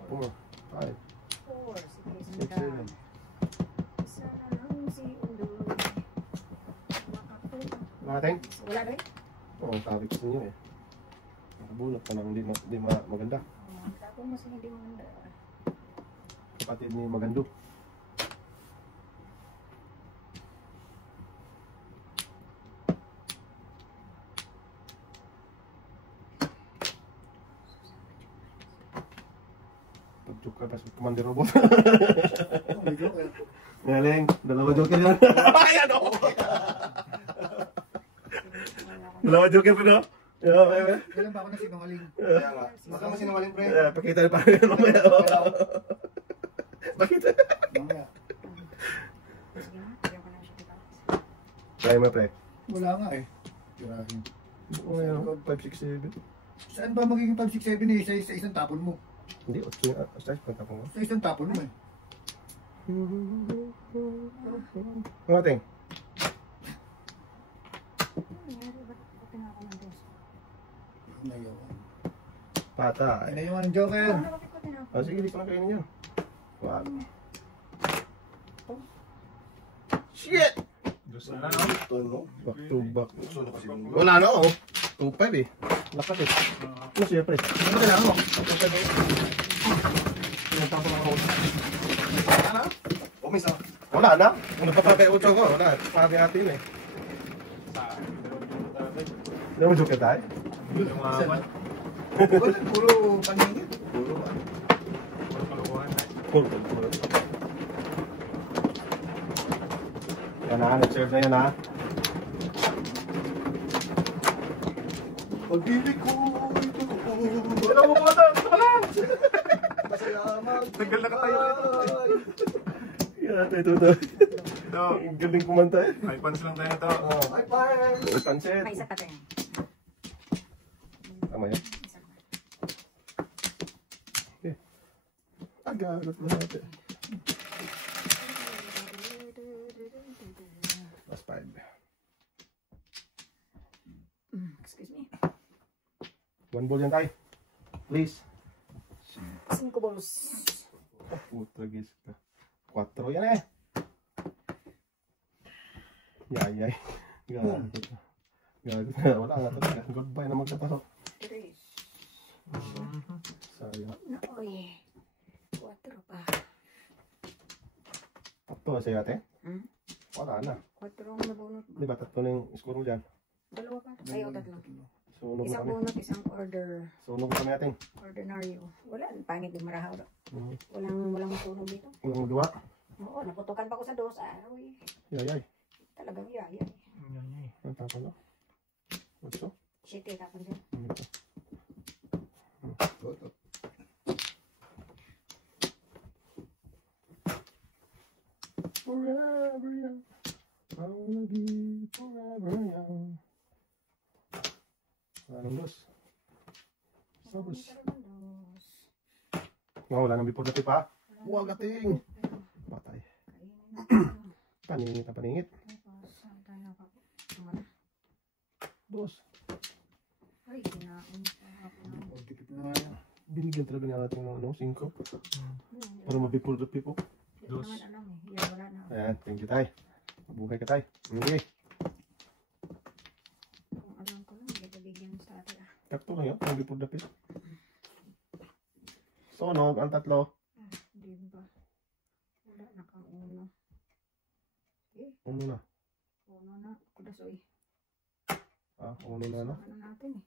4, 5, 4. Sige, 6, sanda. 7. Sana lang si Undoy. Makatulog. Nating? Wala rin? Oo, tawag ko niyo eh. Nakabunot ka nang hindi maganda. Tapos mas hindi maganda. Kapatid ni Magando. Pag-joke ka, tapos Commander Robot. Galing, dalawa joker yan. Ayan o! Dalawa joker pa no? Okay. Kailan ba ako nagsinungaling? Kaya nga. Baka masinungaling, pre. Pakita rin pa rin mamaya. Pakita. Mamaya. Sige na, kaya ko na siya dito. Try mo pre. Wala nga eh. Tirahin. Ngayon, 5, 6, 7. Saan ba magiging 5, 6, 7 eh? Sa isang tapon mo. Hindi, 8 stars pa tapong mo. Sa isang tapon mo eh. Ano ating? Nangyari, ba't na ako ng dos? Ngayon. Patay. Ay na yung Joker. Ano bakit ko tinapon? Ah, sige, di ko na kainin yan. Wag. Shit! Dos na lang, no? Ito, no? Back to back. Suno kasi nung Wala na oh. 2-5 eh. Lakas eh. Ano siya pre? Ano kailangan mo? Pinagtapon ako. Wala na? Umisa. Wala na? Kung nagpapakay 8 ko, wala. Sabi atin eh. Hindi mo joke tayo? Yung mga Puro paningin. Puro ba? kalokohan. Puro. Yan na, nag-serve na yan ha. Pag-ibig ko ito. Wala mo po ito! Ito ka lang! Masalamat. Tagal na katayo nito. Yan, ito. Ito, Ang galing kumanta eh. may pants lang tayo ito. Bye, bye. Pansit. May isa pa tayo. Tama yan. Isa pa. Agagot mo natin. Last 5. Excuse me. 1 ball yan tayo. Please. 5 balls. Oh, putra gis ka. 4 yan eh. Yay. Gagot. Gagot na. Wala nga talaga. Goodbye na magkapasok. 3. Sayang. Naoy. 4 pa. Tatlo sa'yo ate? Hmm? Wala na. 4 ang nabunot mo. Di ba tatlo na yung score mo dyan? Dalawa pa. Ayaw, tatlo. Sunog na Isang kami. bunot, isang order. Sunog na kami ating. Ordinaryo. Wala, pangit yung marahaw. Hmm. Walang masunog dito. Walang magawa. Oo, naputukan pa ko sa dos. Uy, Yay. talagang yaya. Ang tapon na. What's up? Shit, tapon din. Forever young. I wanna be forever young. Anong dos? Sabos. Wala nang before dati pa. Huwag ating. Patay. Paningit na paningit. Dos. Ay, kinain pa ako. Tipid na nga yan. Binigyan talaga niya natin ng 5. Para mabipur the people. Hindi ko naman alam eh. Yan, wala na. Ayan, thank you tay. Mabuhay ka tay. Okay. Kung alam ko lang, hindi ko bigyan sa atin. Takto lang yun. Ang before the people. Sonog, ang tatlo. Hindi ba? Wala, nakauno. Eh, Uno na. uno na. Kudasoy. Ah, uno na na. Ano natin eh.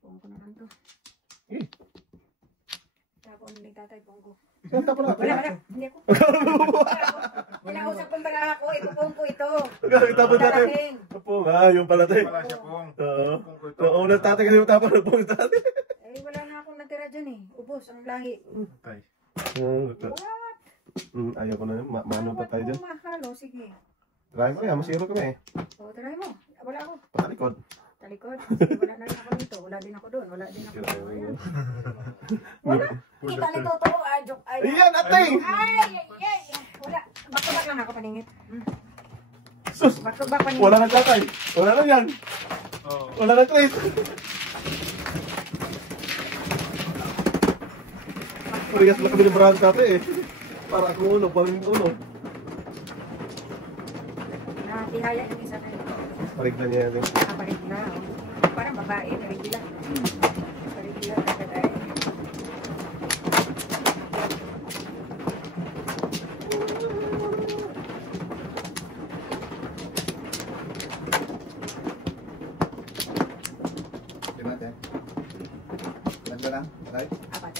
Pong ko na lang to. Eh. Tapon ni tatay, pong ko. Saan tapon natin? Wala. Hindi ako. Kinausap ko ba ako, ipupong ko ito. Tapon natin. Dalaking. Opo nga, yung pala tay. Wala siya pong. Oo. Pong ko ito. Noong unang tatay kasi yung tapon ng pong tatay. Eh, wala na akong natira dyan eh. Ubos, ang lahi. Tay. What? Ayaw ko na yun. Mano pa tayo dyan. Mahalo, sige. Try mo yan. Masiro kami eh. O, try mo. Wala ako. Patalikod. Talikod. Sige, wala na rin ako dito. Wala din ako doon. Wala din ako doon. Ayan. Wala. Kita nito to. Ay, joke. Ay, Iyan, ating! ay. Wala. Back-to-back lang ako paningit. Sus! Back-to-back paningit. Wala nang tatay. Wala nang yan. Oo. Wala nang trace. Parehas lang kami ng brand dati eh. Para ako ulo, parang ulo. Nakihaya yung isa na yun. Parigla niya yan. Parigla. Parang babae, parigla. Parigla, tagaday. Natin. Lagyan lang. Right? Apat.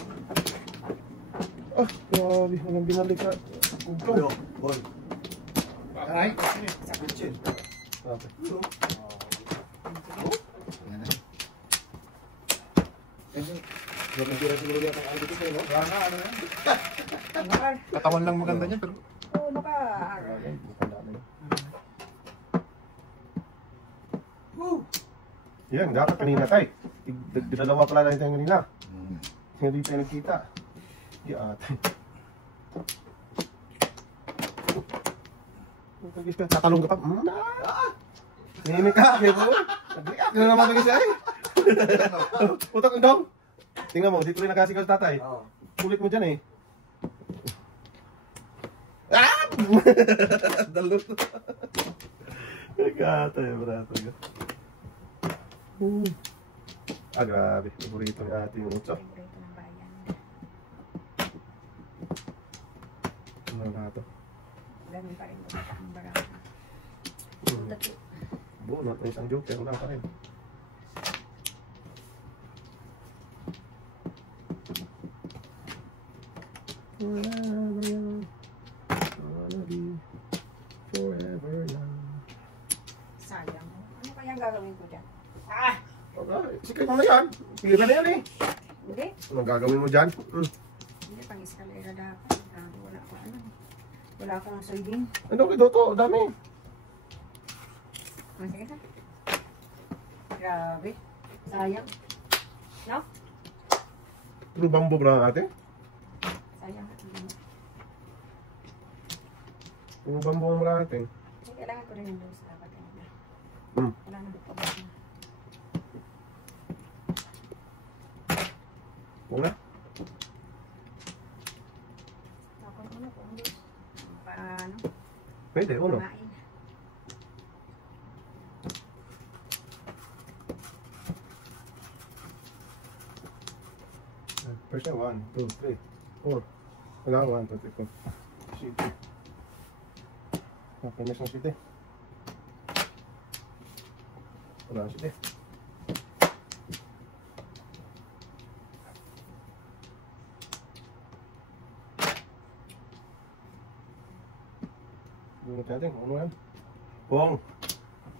Ah, grabe. Walang binalik ka. Boy, boy. Alright. Chill. Okay. Yan na. Ganun tira siguro yan ang ano dito sa'yo, no? Wala na, ano yan? Makar. Katawan lang maganda niya, pero... Oo, makar. Yan, dapat kanina tayo. Dalawa pala na tayo kanina. Hindi tayo nagkita. Di ate. Tatalong ka pa. Nihimik ka. Nag-react na naman kasi ay. Utak ang dong. Tingnan mo, dito rin nakasigaw sa tatay. Kulit mo dyan eh. Ah! Dalot. Nagkatay, brato. Ah, grabe. Paborito ni ate yung utso. Paborito ng bayan. Ano na ito? Ganun pa rin ang barang. Bunot na isang joker. Wala pa rin. Forever young. Wanna be forever young. Sayang. Ano kaya ang gagawin ko dyan? Ah! Sikay mo na yan. Pilihan na yan eh. Hindi. Anong gagawin mo dyan? Hindi, pang eskalera dapat. Wala ko ano. Wala akong soybean. Ano kayo to? Dami. Sige na. Grabe. Sayang. No? Puro bambo ba natin? Sayang. Puro bambo ang wala natin. Kailangan ko rin yung loose dapat. Wala na dito pa. Una? Ako na kung loose. Paano? Pwede, uno. Kumain. First na 1, 2, 3, 4. Wala 1, 2, 3, 4. Shit. Okay, next na shit eh. Wala na shit eh. Bunot natin, ano yan? Pong,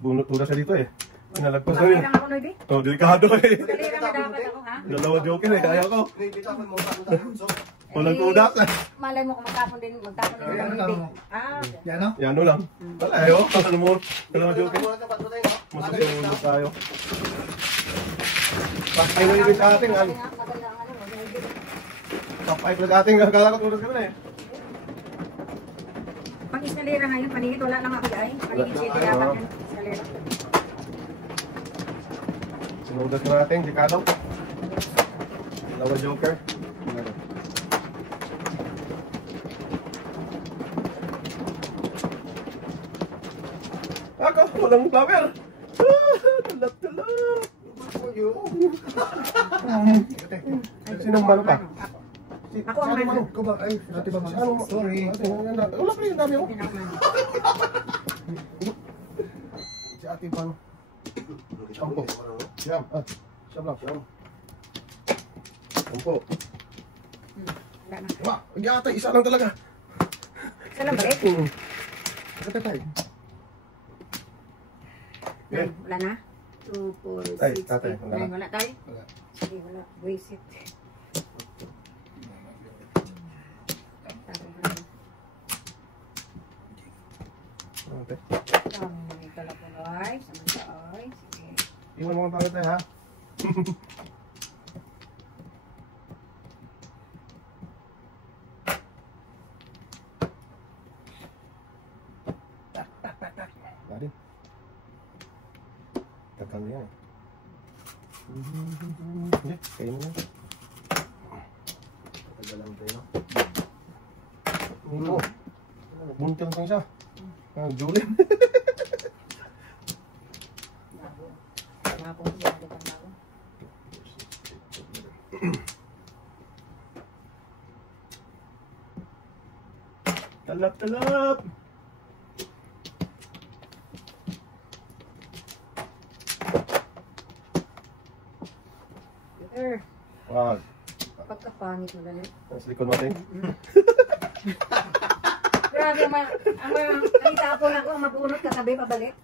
bunot muna siya dito eh. Pinalagpas na Okay yun. lang ako, Noy. Oh, delikado eh. Eskalera na dapat ako, ha? Dalawa joker eh, kaya ko. Bitapan mo sa utang bunso. Walang kudak. Malay mo kung magtapon din ng bibig. Ah, Yan, no? Yan o lang. Wala eh, oh. Ano mo? Dalawa joker. Muna na patro tayo, no? Masusunod tayo. Pakay na rin sa ating, ano? maganda ang ano, bibig. Pakay na sa ating, kala ko tulad ka na eh. Pag eskalera ngayon, paningit, wala lang ako ay. Paningit siya, dapat yan. Eskalera. Sinudat na natin, Ricardo. Dalawa joker. Ako, walang flower. Tulat-tulat. Sinong mano pa? Ako ang mano. Ikaw ba? Ay, ate ba? Sorry. Wala pa rin, dami ako. Si ate pang. Sampo. Siyam. Siyam lang. Siyam. Sampo. Wala na. Wah, hindi ata, isa lang talaga. Isa lang balik. Kata tayo. Ay, wala na. 2, 4, Ay, 6, tatay, 8, wala na. 9. Wala tayo? Wala. Sige, wala. Waste it. Okay. Ito lang po, ay. Samanta, ay. Sige. Iwan mo ang pangit tayo, ha? Tadi. Tagal yan. Hindi, kayo mo yan. Tagal lang tayo. Oo. Bunti lang siya. Julie. Mga kung siya dito ang bago. Talap. Sir, Wow. pagkapangit mo ganun. Sa likod natin. Grabe, ang nalitapon ako, ang mabunot katabi pabalik.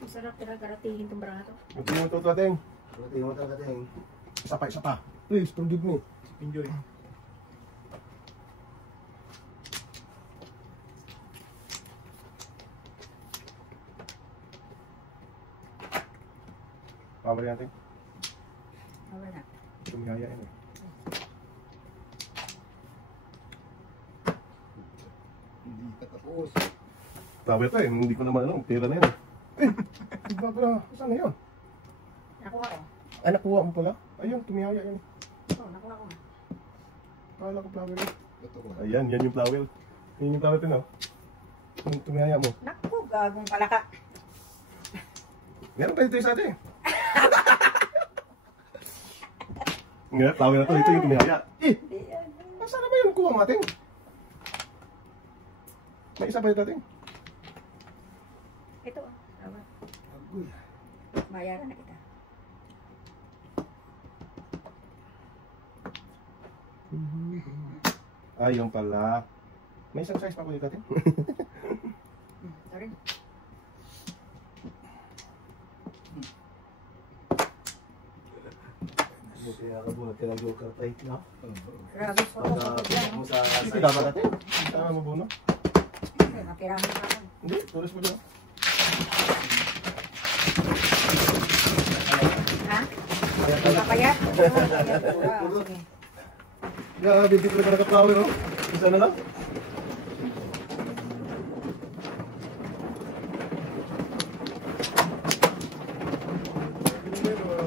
Masarap talaga ratingin itong brato. Ito yung ito natin. Buti mo talaga ting. Isa pa. Please, forgive me. Enjoy. Pabalik natin. Wala. Tumihaya yun eh. Hindi ka tapos. Sabi ito eh, hindi ko naman alam. Pera na yun eh. Iba pala. Saan na yun? Nakuha ko. Ay, nakuha mo pala? Ayun, tumihaya yun. Oo, nakuha ko. Kala ko flower yun. Totoo. Ayan, yan yung flower. Yan yung flower ito na. Yung tumihaya mo. Naku, gagong palaka. Meron pa dito sa atin. Nga, flower na to. Ito yung tumihaya. Nasaan na ba yung kuha natin? May isa pa dito natin. Ito, tawa. Agoy. Bayaran na kita. Ayun pala. May isang size pa ko dito natin. Sorry. Buti nakabunot ka ng joker tayo, no? Grabe po ito. Mo sa Ito dapat natin. Tama mo buno. Mapirahan pa ako. Hindi, tulis mo dyan. Ha? Papayat? Sige. Grabe, hindi ko na naka-flower, no? Isa na lang.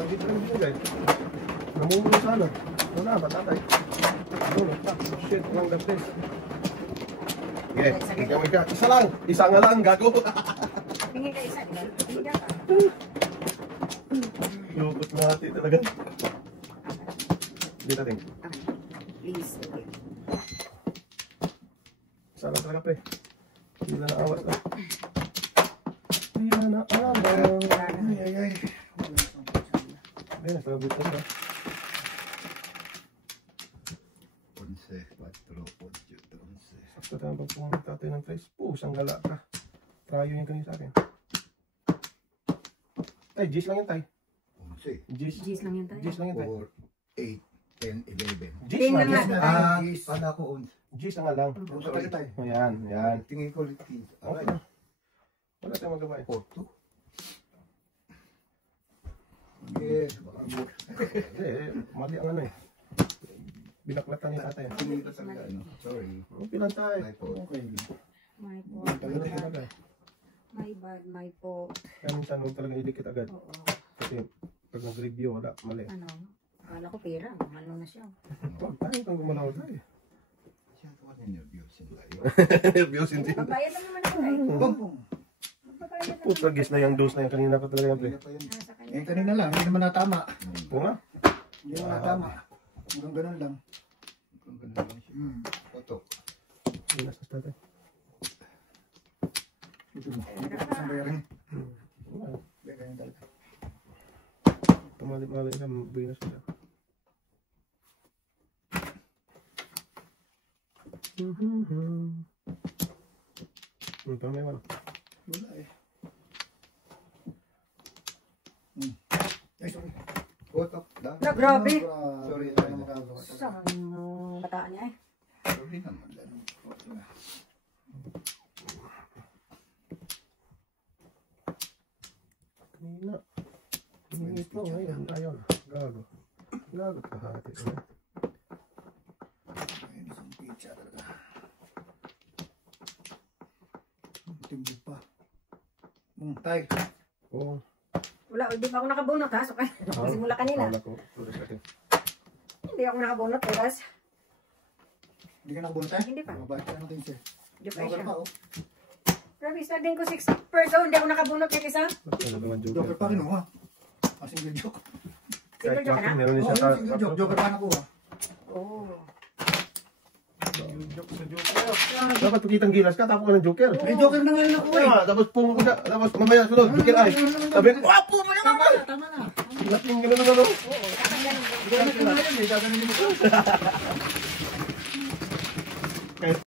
Dito lang din, guys. Namumulo sana. Wala, batatay. Shit, wrong got this. Okay, ikaw. Isa lang. Isa nga lang, gago. Tingin ka isa. Tingin ka. Lukot natin talaga. Dito natin. Please. Isa lang talaga, pre. Hindi na naawas na. Hindi na naawas. Ay. Ayun, sabi ko na. 11, 4, 8, 11. Sakto tayo pagpunta tayo ng trace. Isang gala ka. Trayo yung kanina sa akin. Ay, G's lang yan tayo. 11, G's. G's lang yan tayo. G's lang yan tayo. 4, 8, 10, 11. G's Tingnan lang nga. yan. Ah, pala ko 11. G's na nga lang. Unsa tayo tayo? Ayan, ayan. Tingin ko ulit. Okay Okay. na. Wala tayong magawa eh. 4, 2. Yes. Mali ang ano eh. Binaklatan ni tatay. Tingin ko talaga, ano. Sorry. Pilan tayo. My fault. Okay. My po. Talaga talaga. My bad, my po. Kaya minsan huwag talaga idikit agad. Oo. Kasi pag nag-review, wala. Mali. Ano? Akala ko pera. Ano na siya. Huwag tayo kang gumalaw tayo. Siya ko na nervyos tayo. Reviews hindi. Babayad lang naman ako eh. Bong. Babayad lang Puta, guess na yung dose na yung kanina pa talaga. Pre. nasa kanya. Eh, kanina lang. Hindi naman natama. Oo nga. Hindi naman natama. Hanggang ganun lang. Hanggang ganun lang siya. Oto. Pinas na tatay. Ito mo. Saan bayarin? Wala. Bayarin talaga. Tumali-mali siya. Binas siya. Parang may wala. Wala eh. Ay, sorry. Oto. Na, grabe. Sorry, tayo na magagawa. Saan yung bataan niya eh? Sorry naman. Okay na. Kanina. Hinihit mo ngayon. Ayaw. Gago. Gago kahati. Ayun, isang pizza talaga. Timbog pa. Tay. Oo. Wala, hindi pa ako nakabunot ha. So, simula kanina. Wala ko. Tulis natin. Hindi ako nakabunot. Oras. Hindi ka nakabunot eh? Hindi pa. Mabait ka ng 15. Joker Joker siya. pa oh. Grabe, starting ko 6 per zone. Hindi ako nakabunot kahit isa. Ano naman Joker pa rin oh ha. Ah, single joke. Single joke na? Meron din Oo, siya single joke. Joker pa nakuha. Oo. Joke sa Joker. Dapat pakitang gilas ka, tapos ka ng joker. May joker na ngayon ako eh. Kaya, tapos pungo ko siya, tapos mamaya sunod, joker ay. Sabi ko, wapo mo Tama naman! na, tama na. Laking gano'n ano. Oo, dapat ganun. Ganun ka na yun eh. Gaganin mo ko.